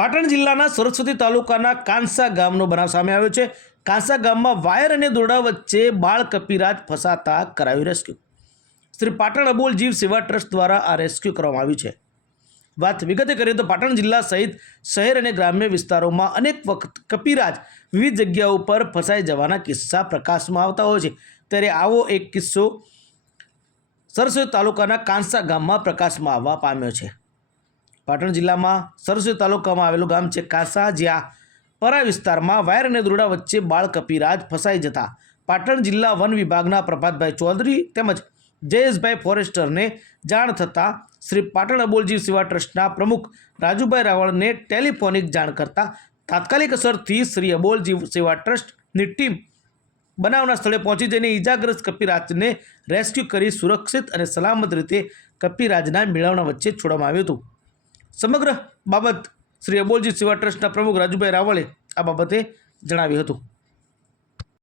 પાટણ જિલ્લાના સરસ્વતી તાલુકાના કાંસા ગામનો બનાવ સામે આવ્યો છે. કાંસા ગામમાં વાયર અને દોરડા વચ્ચે બાળ કપિરાજ ફસાતા કરાયું રેસ્ક્યુ. શ્રી પાટણ અબોલ જીવ સેવા ટ્રસ્ટ દ્વારા આ રેસ્ક્યુ કરવામાં આવ્યું છે. વાત વિગતે કરીએ તો પાટણ જિલ્લા સહિત શહેર અને ગ્રામ્ય વિસ્તારોમાં અનેક વખત કપિરાજ વિવિધ જગ્યાઓ પર ફસાઈ જવાના કિસ્સા પ્રકાશમાં આવતા હોય છે. ત્યારે આવો એક કિસ્સો સરસ્વતી તાલુકાના કાંસા ગામમાં પ્રકાશમાં આવવા પામ્યો છે. પાટણ જિલ્લામાં સરસ્વતી તાલુકામાં આવેલું ગામ છે કાંસા પરા વિસ્તારમાં વાયર અને દોરડા વચ્ચે બાળ કપિરાજ ફસાઈ જતા. પાટણ જિલ્લા વન વિભાગના પ્રભાતભાઈ ચૌધરી તેમજ જયેશભાઈ ફોરેસ્ટરને જાણ થતાં શ્રી પાટણ અબોલજી સેવા ટ્રસ્ટના પ્રમુખ રાજુભાઈ રાવળને ટેલિફોનિક જાણ કરતા તાત્કાલિક અસરથી શ્રી અબોલજી સેવા ટ્રસ્ટની ટીમ બનાવના સ્થળે પહોંચી જઈને ઈજાગ્રસ્ત કપિરાજને રેસ્ક્યુ કરી સુરક્ષિત અને સલામત રીતે કપિરાજના મેળવણા વચ્ચે છોડવામાં આવ્યું હતું. સમગ્ર બાબત શ્રી અબોલજી સેવા ટ્રસ્ટના પ્રમુખ રાજુભાઈ રાવળે આ બાબતે જણાવ્યું હતું.